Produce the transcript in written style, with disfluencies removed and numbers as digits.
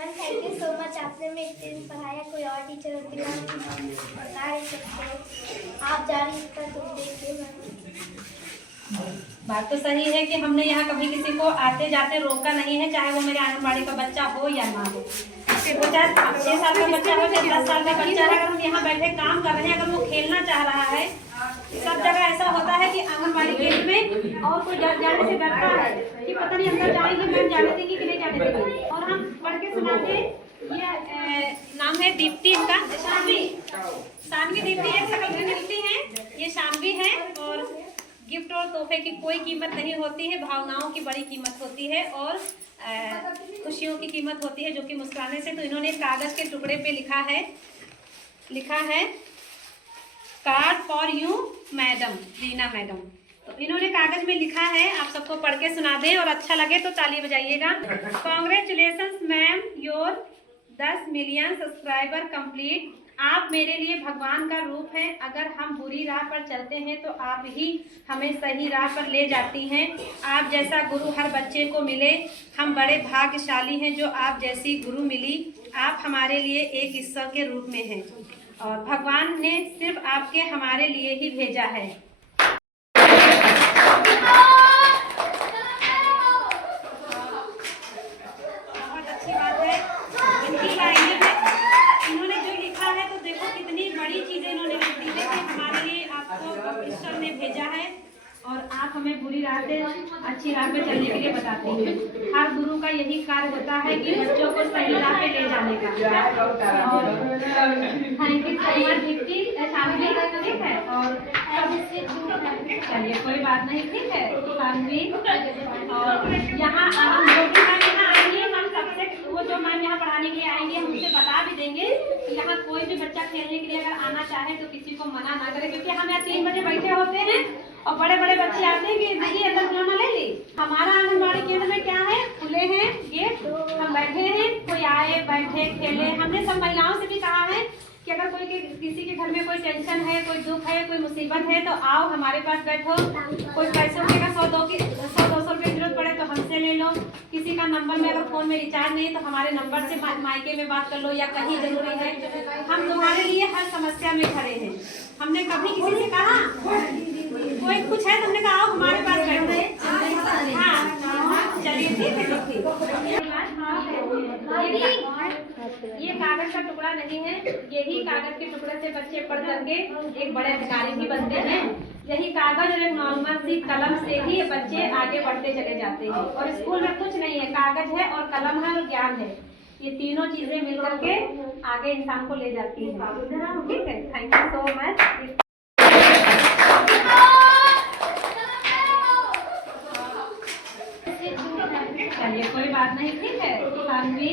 Ma'am thank you so much, आपने हमें इतने दिन पढ़ाया, कोई और टीचर होती ना बता नहीं सकते, आप जा रही इतना तुम देखिए मैम। बात तो सही है कि हमने यहाँ कभी किसी को आते जाते रोका नहीं है, चाहे वो मेरे आंगनबाड़ी का बच्चा हो या ना हो, वो चाहे 6 साल का बच्चा हो चाहे 10 साल का बच्चा है। अगर हम यहाँ बैठे काम कर रहे हैं, अगर वो खेलना चाह रहा है, सब जगह ऐसा होता है कि आंगनबाड़ी केंद्र में और कोई जाने से डरता है कि पता नहीं अंदर जाएंगे, मैम जाने देंगी कि नहीं जाने देंगी। और हम पढ़ के सुना दें, ये नाम है दीप्ति, इनका शानवी दीप्ति, एक शकल में मिलती है, ये शानवी है। और गिफ्ट और तोहफे की कोई कीमत नहीं होती है, भावनाओं की बड़ी कीमत होती है और खुशियों की कीमत होती है, जो कि मुस्कुराने से। तो इन्होंने कागज के टुकड़े पे लिखा है card for you madam, Reena madam. तो इन्होंने कागज में लिखा है, आप सबको पढ़ के सुना दें और अच्छा लगे तो ताली बजाइएगा। Congratulations ma'am, your 10 million subscriber complete. आप मेरे लिए भगवान का रूप हैं। अगर हम बुरी राह पर चलते हैं तो आप ही हमें सही राह पर ले जाती हैं। आप जैसा गुरु हर बच्चे को मिले, हम बड़े भाग्यशाली हैं जो आप जैसी गुरु मिली। आप हमारे लिए एक ईश्वर के रूप में हैं और भगवान ने सिर्फ आपके हमारे लिए ही भेजा है। बहुत अच्छी बात है। इनकी लाइनें में इन्होंने जो लिखा है, तो देखो कितनी बड़ी चीजें इन्होंने लिख दी है कि हमारे लिए आपको ईश्वर ने भेजा है और आप हमें बुरी राह से अच्छी राह पे चलने के लिए बताते हैं। हर गुरु का यही कार्य होता है कि बच्चों को सही राह पे ले जाने का। और thank you so much Deepti, Shanvi, ठीक है। और चलिए कोई बात नहीं, ठीक है शानवी। और यहाँ हम जो भी मैम यहाँ आएंगे, हम सबसे वो जो मैम यहाँ पढ़ाने के लिए आएंगे, हम उसे बता भी देंगे कि यहाँ कोई भी बच्चा खेलने के लिए अगर आना चाहे तो किसी को मना ना करे, क्योंकि हम यहाँ 3 बजे बैठे होते हैं और बड़े बड़े बच्चे आते हैं कि नहीं अंदर खिलौना ले ली। हमारा आंगनबाड़ी केंद्र में क्या है, खुले हैं गेट, हम बैठे हैं, कोई आए बैठे खेले। हमने सब महिलाओं से भी कहा है कि अगर किसी के घर में कोई टेंशन है, कोई दुख है, कोई मुसीबत है, तो आओ हमारे पास बैठो। कोई पैसों का 100-200 रुपये की जरूरत पड़े तो हमसे ले लो। किसी का नंबर में अगर फोन में रिचार्ज नहीं तो हमारे नंबर से मायके में बात कर लो, या कहीं जरूरी है, हम तुम्हारे लिए हर समस्या में खड़े हैं। हमने कभी किसी से कहा कोई कुछ है, तुमने कहा आओ हमारे पास बैठो। हाँ चलिए ठीक है। ये कागज का टुकड़ा नहीं है, यही कागज के टुकड़े से बच्चे पढ़ करके एक बड़े अधिकारी भी बनते हैं। यही कागज और एक नॉर्मल सी कलम से ही बच्चे आगे बढ़ते चले जाते हैं। और स्कूल में कुछ नहीं है, कागज है और कलम है और ज्ञान है, ये तीनों चीजें मिल करके आगे इंसान को ले जाती है। ठीक है, थैंक यू सो मच। चलिए कोई बात नहीं, ठीक है शानवी।